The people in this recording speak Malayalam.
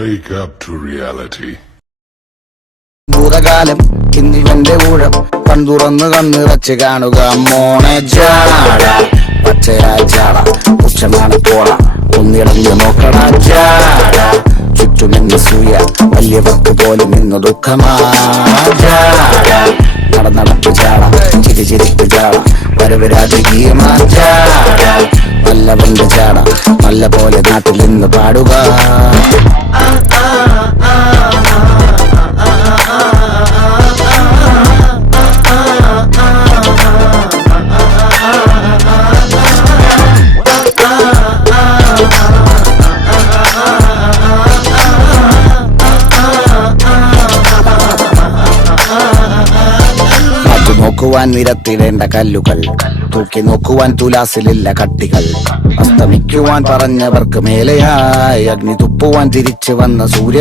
Wake up to reality. ഭൂതകാലം ഇന്നിവന്റെ ഊഴം കൺതുറന്ന് കണ്ണിറച്ച് കാണുക മോണെ ജാട പച്ചയായ ജാട ഉച്ചമാണ് പോള ഒന്നിടഞ്ഞു നോക്കണ ജാട ചുറ്റുമെന്ന് സൂയ വലിയവർക്ക് പോലും ഇന്ന് ദുഃഖമാ ജാട നടന്നടപ്പ് ജാട ചിരിച്ചിരിപ്പ് ജാട വരവ് രാജകീയമാ ജാട നല്ലവന്റെ ജാട നല്ല പോലെ നാട്ടിൽ നിന്ന് പാടുക. നോക്കുവാൻ നിരത്തിടേണ്ട കല്ലുകൾ തൂക്കി നോക്കുവാൻ തുലാസിലില്ല കട്ടികൾ അസ്തമിക്കുവാൻ പറഞ്ഞവർക്ക് മേലെയായി അഗ്നി തുപ്പുവാൻ തിരിച്ചു വന്ന സൂര്യൻ